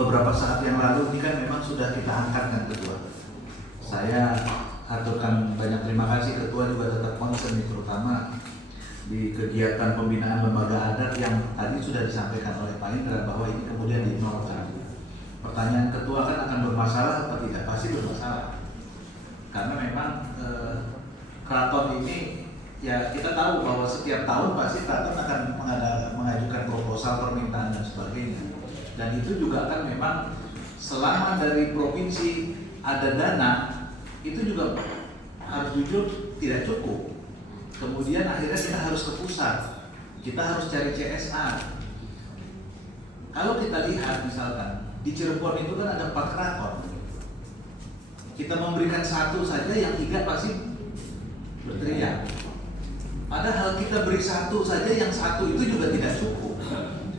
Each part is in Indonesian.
beberapa saat yang lalu ini kan memang sudah kita angkat kan Ketua. Saya aturkan banyak terima kasih Ketua juga tetap konsen terutama di kegiatan pembinaan lembaga adat yang tadi sudah disampaikan oleh Pak Indra bahwa ini kemudian dinolkan. Pertanyaan Ketua kan akan bermasalah atau tidak? Pasti bermasalah. Karena memang keraton ini ya kita tahu bahwa setiap tahun pasti keraton akan mengajukan proposal permintaan dan sebagainya. Dan itu juga kan memang selama dari provinsi ada dana itu juga harus jujur tidak cukup. Kemudian akhirnya kita harus ke pusat, kita harus cari CSA. Kalau kita lihat misalkan di Cirebon itu kan ada 4 keraton. Kita memberikan satu saja, yang 3 pasti berteriak. Padahal kita beri satu saja, yang satu itu juga tidak cukup.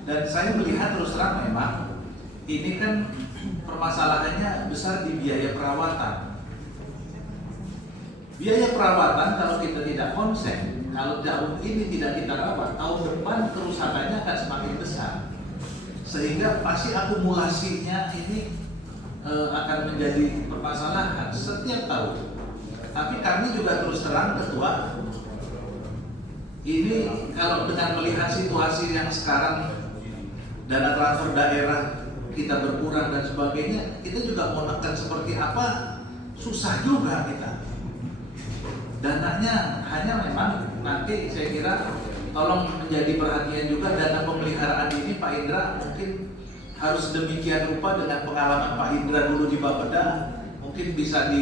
Dan saya melihat terus terang memang ini kan permasalahannya besar di biaya perawatan. Biaya perawatan kalau kita tidak konsen, kalau tahun ini tidak kita rawat, tahun depan kerusakannya akan semakin besar. Sehingga pasti akumulasinya ini akan menjadi permasalahan setiap tahun. Tapi kami juga terus terang Ketua, ini kalau dengan melihat situasi yang sekarang dana transfer daerah kita berkurang dan sebagainya, kita juga mau nekan seperti apa, susah juga kita. Dananya hanya memang nanti saya kira tolong menjadi perhatian juga dana pemeliharaan ini Pak Indra mungkin harus demikian rupa dengan pengalaman Pak Indra dulu di Bapeda, mungkin bisa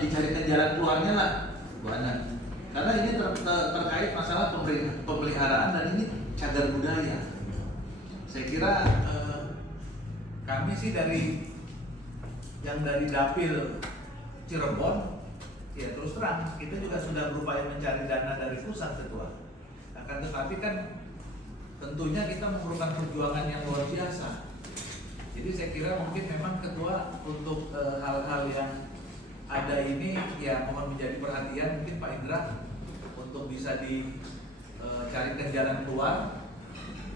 dicarikan jalan keluarnya lah Bu Ana. Karena ini terkait masalah pemeliharaan dan ini cagar budaya. Saya kira kami sih dari Dapil Cirebon ya terus terang kita juga sudah berupaya mencari dana dari pusat Ketua. Akan tetapi kan tentunya kita memerlukan perjuangan yang luar biasa. Jadi saya kira mungkin memang Ketua untuk hal-hal yang ada ini ya mohon menjadi perhatian mungkin Pak Indra untuk bisa dicarikan jalan keluar,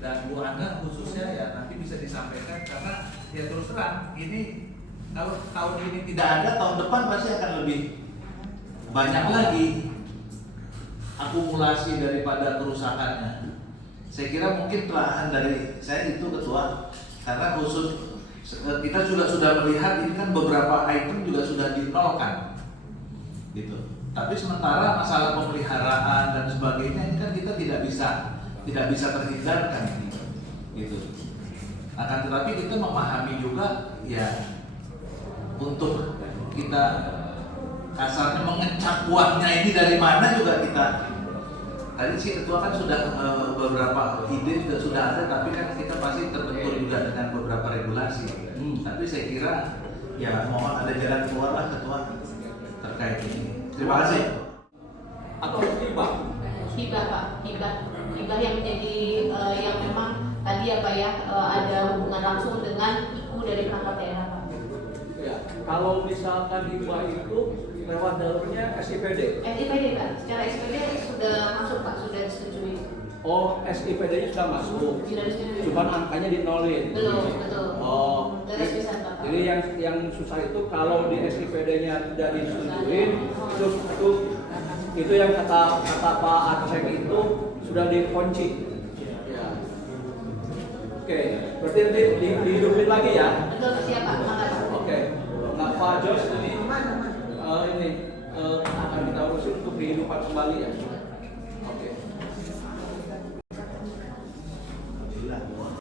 dan Bu Ana khususnya ya nanti bisa disampaikan karena ya terus terang ini kalau tahun ini tidak ada, tahun depan pasti akan lebih banyak lagi akumulasi daripada kerusakannya. Saya kira mungkin telahan dari saya itu Ketua, karena khusus kita sudah melihat ini kan beberapa item juga sudah dinolkan gitu. Tapi sementara masalah pemeliharaan dan sebagainya ini kan kita tidak bisa terhindarkan gitu. Akan tetapi kita memahami juga ya untuk kita kasarnya mengecap uangnya ini dari mana juga kita. Tadi sih Ketua kan sudah beberapa ide juga sudah ada, tapi kan kita pasti terbentur juga dengan beberapa regulasi. Tapi saya kira ya mohon ada jalan keluar lah Ketua terkait ini. Terima kasih. Atau hibah? Hibah Pak, hibah yang menjadi yang memang tadi ya Pak ya ada hubungan langsung dengan IKU dari perangkat daerah Pak. Ya, kalau misalkan hibah itu lewat jalurnya SIPD. SIPD Pak, secara SIPD sudah masuk Pak, sudah disetujui. Oh, SIPD-nya sudah masuk. Sudah disetujui. Cuman angkanya dinolin. Belum, betul. Oh. Jadi yang susah itu kalau di SIPD-nya tidak disetujuin, terus itu yang kata Pak Aceh itu sudah dikunci. Ya. Oke, berarti nanti dihidupin lagi ya? Betul, siap Pak, makasih. Oke. Nah, Pak Jos ini akan kita urusin untuk kehidupan kembali ya.